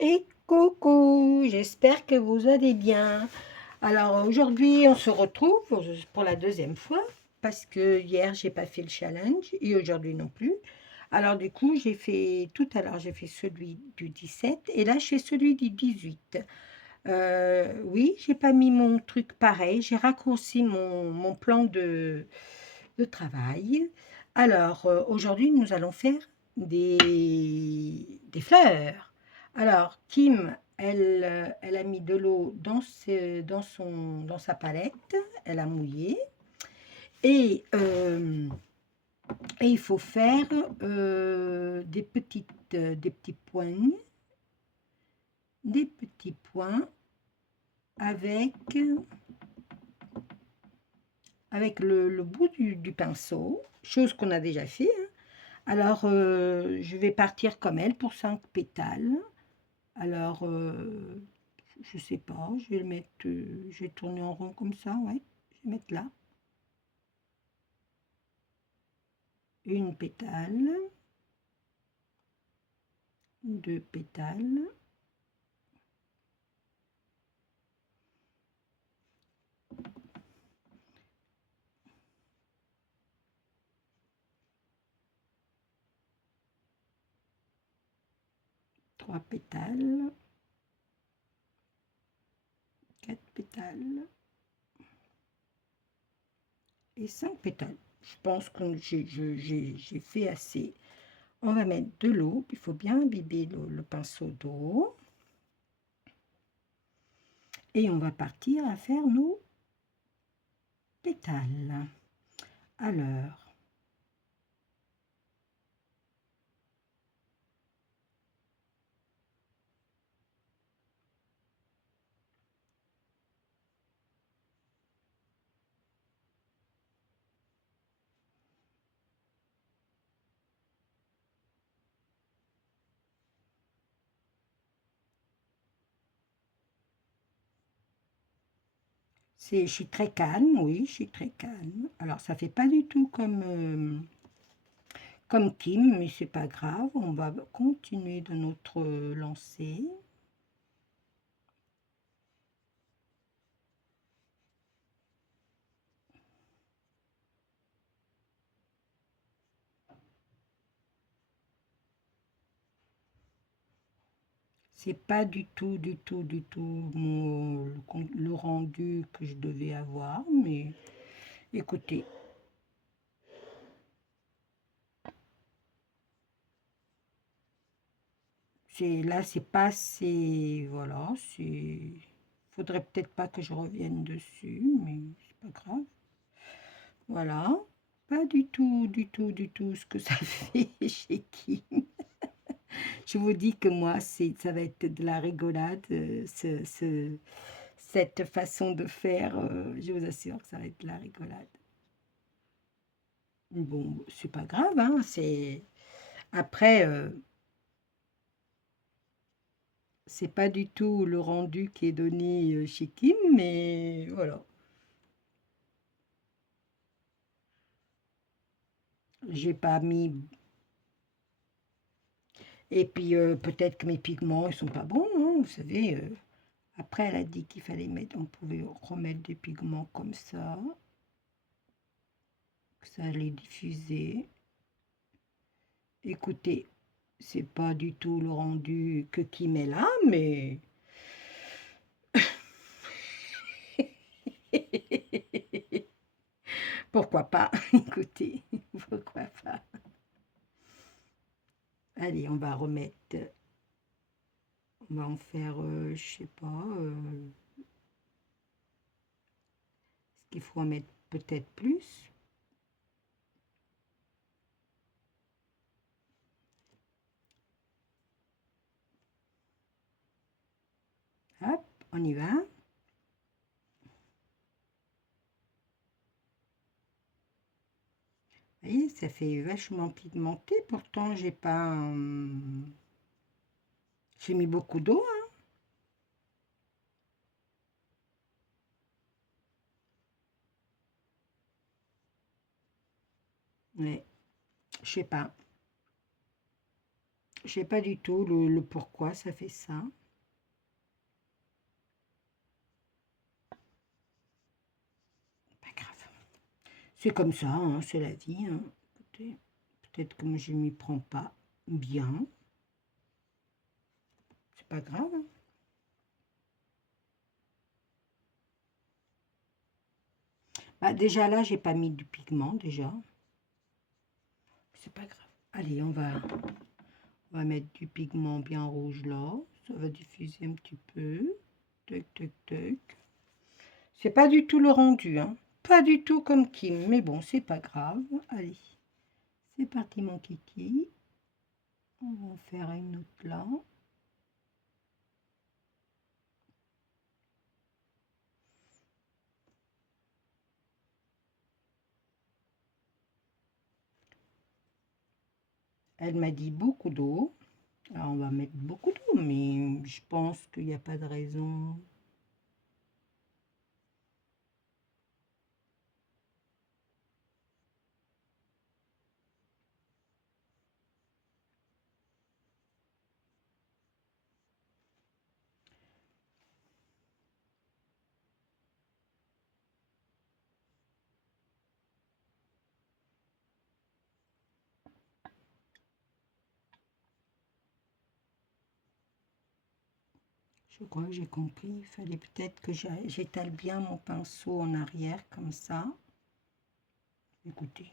Et coucou, j'espère que vous allez bien. Alors aujourd'hui, on se retrouve pour la deuxième fois parce que hier, j'ai pas fait le challenge et aujourd'hui non plus. Alors du coup, j'ai fait tout à l'heure, j'ai fait celui du 17 et là, je fais celui du 18. Oui, j'ai pas mis mon truc pareil, j'ai raccourci mon plan de travail. Alors, aujourd'hui, nous allons faire des fleurs. Alors, Kim, elle a mis de l'eau dans sa palette, elle a mouillé. Et, euh, et il faut faire des petits points avec, avec le bout du pinceau, chose qu'on a déjà fait, hein. Alors, je vais partir comme elle pour 5 pétales. Alors, je sais pas, je vais le mettre, je vais tourner en rond comme ça, ouais. Je vais mettre là. Une pétale, deux pétales, trois pétales, quatre pétales et cinq pétales. Je pense que j'ai fait assez. On va mettre de l'eau, il faut bien imbiber le pinceau d'eau. Et on va partir à faire nos pétales. Alors, je suis très calme, oui, je suis très calme. Alors, ça fait pas du tout comme Kim, mais c'est pas grave. On va continuer de notre lancée. C'est pas du tout le rendu que je devais avoir, mais écoutez, c'est pas assez, voilà, faudrait peut-être pas que je revienne dessus, mais c'est pas grave. Voilà, pas du tout ce que ça fait chez Kim. Je vous dis que moi, ça va être de la rigolade, cette façon de faire, je vous assure que ça va être de la rigolade. Bon, c'est pas grave, hein, Après, c'est pas du tout le rendu qui est donné chez Kim, mais voilà. J'ai pas mis. Et puis peut-être que mes pigments ils sont pas bons, hein, vous savez. Après, elle a dit qu'il fallait mettre, on pouvait remettre des pigments comme ça, que ça allait diffuser. Écoutez, c'est pas du tout le rendu que Kim est là, mais pourquoi pas? Écoutez, pourquoi pas? Allez, on va en faire, je sais pas, est-ce qu'il faut en mettre peut-être plus? Hop, on y va. Vous voyez, ça fait vachement pigmenté, pourtant j'ai pas... j'ai mis beaucoup d'eau, hein. Ouais, je sais pas. Je sais pas du tout le pourquoi ça fait ça. Pas grave. C'est comme ça, hein, c'est la vie. Hein. Écoutez, peut-être que je m'y prends pas bien. C'est pas grave. Hein. Bah, déjà là, j'ai pas mis du pigment déjà. C'est pas grave. Allez, on va mettre du pigment bien rouge là. Ça va diffuser un petit peu. Tac, tac, tac. C'est pas du tout le rendu, hein. Pas du tout comme Kim, mais bon, c'est pas grave. Allez, c'est parti mon kiki. On va en faire une autre là. Elle m'a dit beaucoup d'eau. Alors on va mettre beaucoup d'eau, mais je pense qu'il n'y a pas de raison. Je crois que j'ai compris. Il fallait peut-être que j'étale bien mon pinceau en arrière, comme ça. Écoutez.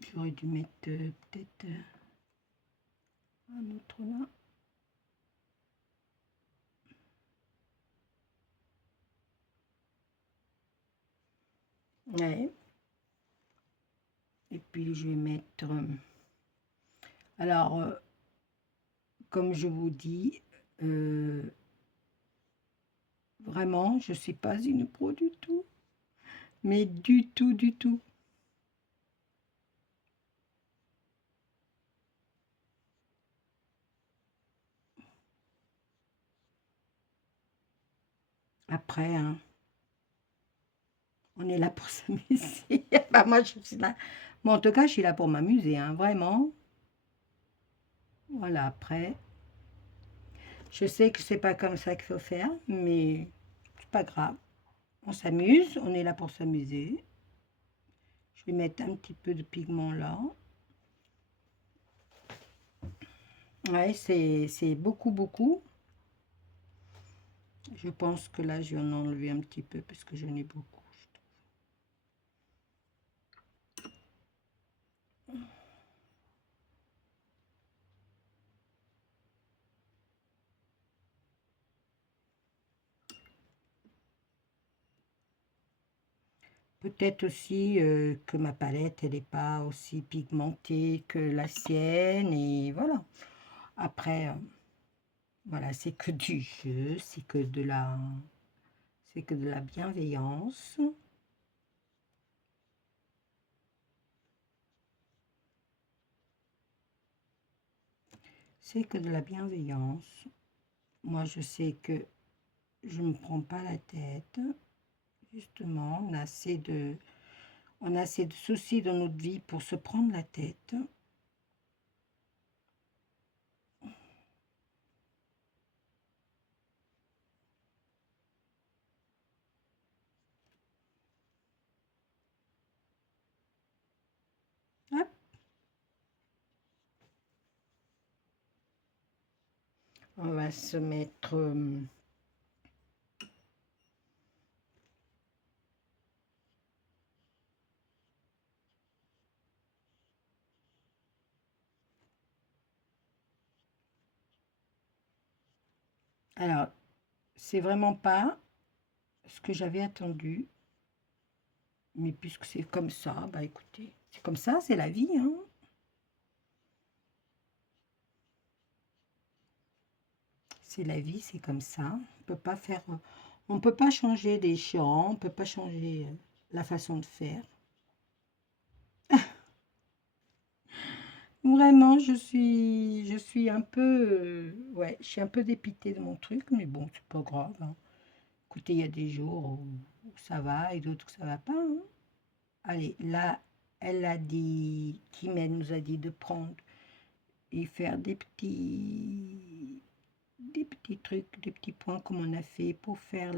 J'aurais dû mettre peut-être un autre là. Ouais. Et puis je vais mettre... alors, comme je vous dis, vraiment, je ne suis pas une pro du tout. Mais du tout, du tout. Après, hein, on est là pour s'amuser. Bah, moi, je suis là. Bon, en tout cas, je suis là pour m'amuser, hein, vraiment. Voilà, après, je sais que c'est pas comme ça qu'il faut faire, mais c'est pas grave. On s'amuse, on est là pour s'amuser. Je vais mettre un petit peu de pigment là. Ouais, c'est beaucoup, beaucoup. Je pense que là, je vais en enlever un petit peu parce que j'en ai beaucoup. Peut-être aussi que ma palette, elle n'est pas aussi pigmentée que la sienne. Et voilà. Après, voilà, c'est que du jeu, c'est que de la bienveillance. C'est que de la bienveillance. Moi, je sais que je ne me prends pas la tête. Justement, on a assez de soucis dans notre vie pour se prendre la tête. Hop. On va se mettre... alors, c'est vraiment pas ce que j'avais attendu. Mais puisque c'est comme ça, bah écoutez, c'est comme ça, c'est la vie, hein. C'est la vie, c'est comme ça. On peut pas faire... on peut pas changer les gens, on peut pas changer la façon de faire. Vraiment, je suis un peu, ouais, je suis un peu dépitée de mon truc, mais bon, c'est pas grave. Hein. Écoutez, il y a des jours où ça va et d'autres où ça va pas. Hein. Allez, là, elle a dit, Kim, elle nous a dit de prendre et faire des petits trucs, des petits points comme on a fait pour faire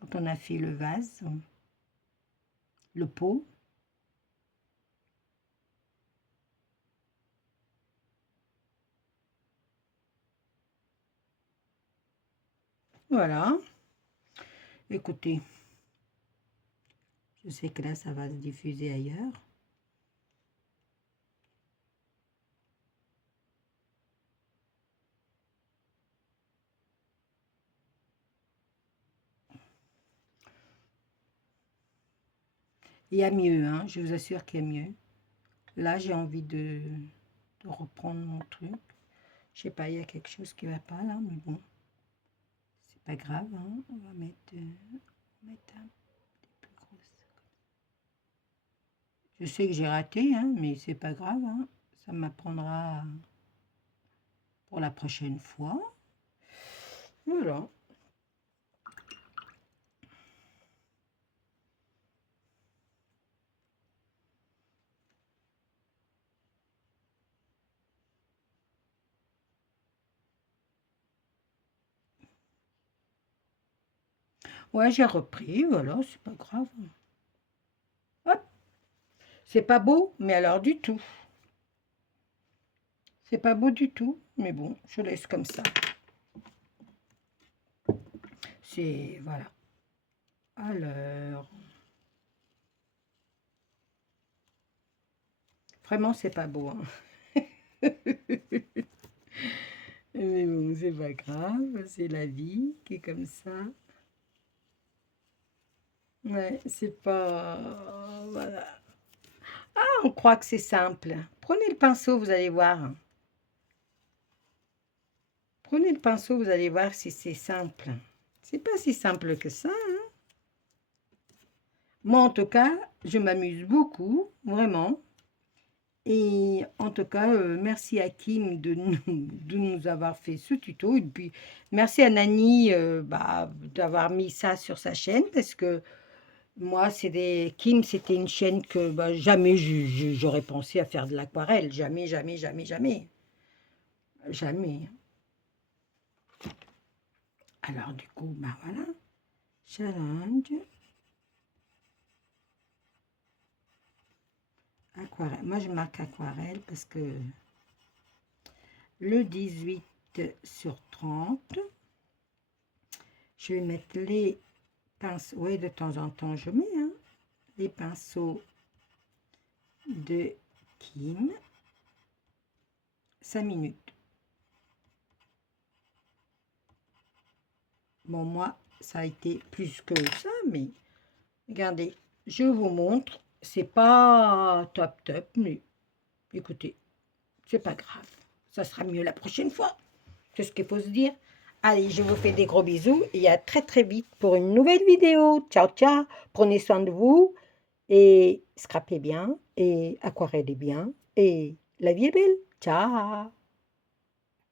quand on a fait le vase, le pot. Voilà. Écoutez, je sais que là, ça va se diffuser ailleurs. Il y a mieux, hein, je vous assure qu'il y a mieux. Là, j'ai envie de reprendre mon truc. Je sais pas, il y a quelque chose qui va pas là, mais bon, c'est pas grave, hein. On va mettre un des plus grosses. Je sais que j'ai raté, hein, mais c'est pas grave, hein. Ça m'apprendra pour la prochaine fois. Voilà. Ouais, j'ai repris, voilà, c'est pas grave. Hop, c'est pas beau, mais alors du tout. C'est pas beau du tout, mais bon, je laisse comme ça. C'est, voilà. Alors, vraiment, c'est pas beau, hein. Mais bon, c'est pas grave, c'est la vie qui est comme ça. Ouais, c'est pas... Voilà. On croit que c'est simple. Prenez le pinceau, vous allez voir. Prenez le pinceau, vous allez voir si c'est simple. C'est pas si simple que ça, hein. Moi, en tout cas, je m'amuse beaucoup, vraiment. Et en tout cas, merci à Kim de nous avoir fait ce tuto. Et puis, merci à Nani d'avoir mis ça sur sa chaîne parce que moi, Kim, c'était une chaîne que jamais j'aurais pensé à faire de l'aquarelle. Jamais, jamais, jamais, jamais. Jamais. Alors, du coup, voilà. Challenge. Aquarelle. Moi, je marque aquarelle parce que le 18 sur 30, je vais mettre les pinceaux. Oui, de temps en temps, je mets les pinceaux de Kim. 5 minutes. Bon, moi, ça a été plus que ça, mais regardez, je vous montre. C'est pas top top, mais écoutez, c'est pas grave. Ça sera mieux la prochaine fois. C'est ce qu'il faut se dire. Allez, je vous fais des gros bisous et à très très vite pour une nouvelle vidéo. Ciao, ciao. Prenez soin de vous et scrapez bien et aquarellez bien et la vie est belle. Ciao.